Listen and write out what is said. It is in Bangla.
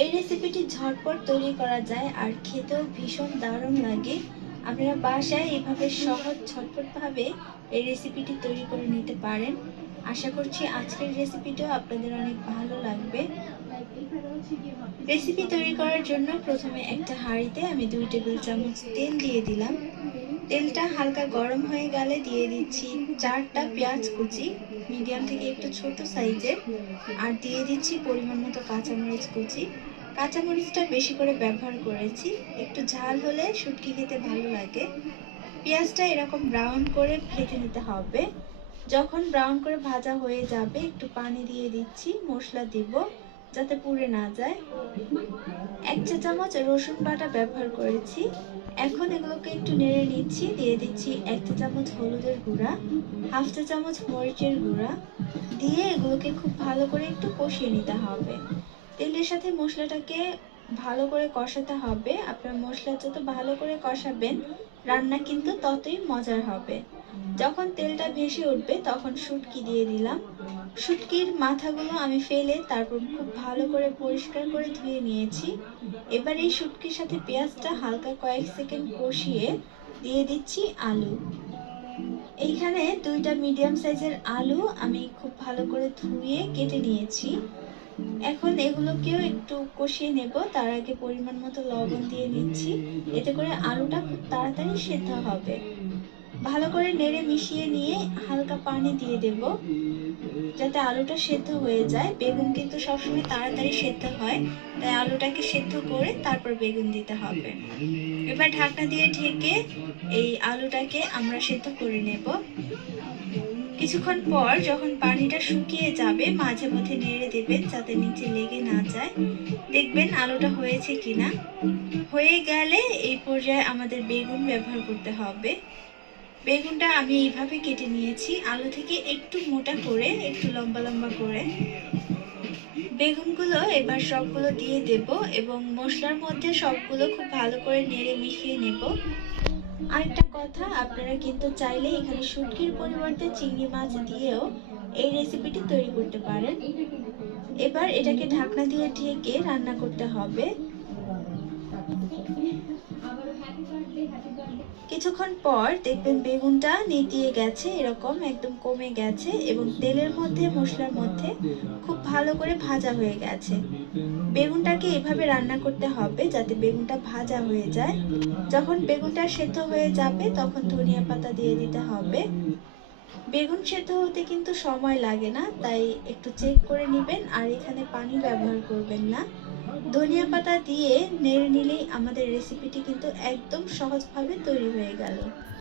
এই রেসিপিটি ঝটপট তৈরি করা যায় আর খেতেও ভীষণ দারুণ লাগে। আপনারা বাসায় এভাবে সহজ ঝটপটভাবে এই রেসিপিটি তৈরি করে নিতে পারেন। আশা করছি আজকের রেসিপিটাও আপনাদের অনেক ভালো লাগবে। রেসিপি তৈরি করার জন্য প্রথমে একটা হাঁড়িতে আমি 2 টেবিল চামচ তেল দিয়ে দিলাম। তেলটা হালকা গরম হয়ে গেলে দিয়ে দিচ্ছি 4টা পেঁয়াজ কুচি, মিডিয়াম থেকে একটু ছোট সাইজের, আর দিয়ে দিচ্ছি পরিমাণ মতো কাঁচামরিচ কুচি। কাঁচামরিচটা বেশি করে ব্যবহার করেছি, একটু ঝাল হলে শুটকি খেতে ভালো লাগে। পেঁয়াজটা এরকম ব্রাউন করে ভেজে নিতে হবে। যখন ব্রাউন করে ভাজা হয়ে যাবে একটু পানি দিয়ে দিচ্ছি, মশলা দিব যাতে পুড়ে না যায়। 1 চা চামচ রসুন বাটা ব্যবহার করেছি। এখন এগুলোকে একটু নেড়ে নিচ্ছি, দিয়ে দিচ্ছি 1 চা চামচ হলুদের গুঁড়া, হাফ চা চামচ মরিচের গুঁড়া, দিয়ে এগুলোকে খুব ভালো করে একটু কষিয়ে নিতে হবে। তেলের সাথে মশলাটাকে ভালো করে কষাতে হবে। আপনার মশলা যত ভালো করে কষাবেন রান্না কিন্তু ততই মজার হবে। যখন তেলটা ভেসে উঠবে তখন শুটকি দিয়ে দিলাম। শুটকির মাথাগুলো আমি ফেলে তারপর খুব ভালো করে পরিষ্কার করে ধুয়ে নিয়েছি। এবার এই শুটকির সাথে পেঁয়াজটা হালকা কয়েক সেকেন্ড কষিয়ে দিয়ে দিচ্ছি আলু। এইখানে 2টা মিডিয়াম সাইজের আলু আমি খুব ভালো করে ধুয়ে কেটে নিয়েছি। এখন এগুলোকেও একটু কষিয়ে নেব, তার আগে পরিমাণ মতো লবণ দিয়ে নিচ্ছি, এতে করে আলুটা খুব তাড়াতাড়ি সেদ্ধ হবে। ভালো করে নেড়ে মিশিয়ে নিয়ে হালকা পানি দিয়ে দেব যাতে আলুটা সেদ্ধ হয়ে যায়। বেগুন কিন্তু সবসময় তাড়াতাড়ি সেদ্ধ হয়, তাই আলুটাকে সেদ্ধ করে তারপর বেগুন দিতে হবে। এবার ঢাকনা দিয়ে ঢেকে এই আলুটাকে আমরা সেদ্ধ করে নেব। কিছুক্ষণ পর যখন পানিটা শুকিয়ে যাবে মাঝে মধ্যে নেড়ে দেবেন যাতে নিচে লেগে না যায়। দেখবেন আলুটা হয়েছে কিনা। হয়ে গেলে এই পর্যায়ে আমাদের বেগুন ব্যবহার করতে হবে। বেগুনটা আমি এইভাবে কেটে নিয়েছি, আলু থেকে একটু মোটা করে, একটু লম্বা লম্বা করে। বেগুনগুলো এবার সবগুলো দিয়ে দেব এবং মশলার মধ্যে সবগুলো খুব ভালো করে নেড়ে মিশিয়ে নেব। আরেকটা কথা, আপনারা কিন্তু চাইলে এখানে শুটকির পরিবর্তে চিংড়ি মাছ দিয়েও এই রেসিপিটি তৈরি করতে পারেন। এবার এটাকে ঢাকনা দিয়ে ঢেকে রান্না করতে হবে। কিছুক্ষণ পর দেখবেন বেগুনটা নেতিয়ে গেছে, এরকম একদম কমে গেছে এবং তেলের মধ্যে মশলার মধ্যে খুব ভালো করে ভাজা হয়ে গেছে। বেগুনটাকে এভাবে রান্না করতে হবে যাতে বেগুনটা ভাজা হয়ে যায়। যখন বেগুনটা সেদ্ধ হয়ে যাবে তখন ধনিয়া পাতা দিয়ে দিতে হবে। বেগুন সেদ্ধ হতে কিন্তু সময় লাগে না, তাই একটু চেক করে নেবেন আর এখানে পানি ব্যবহার করবেন না। ধনিয়া পাতা দিয়ে নেড়ে নিলেই আমাদের রেসিপিটি কিন্তু একদম সহজভাবে তৈরি হয়ে গেল।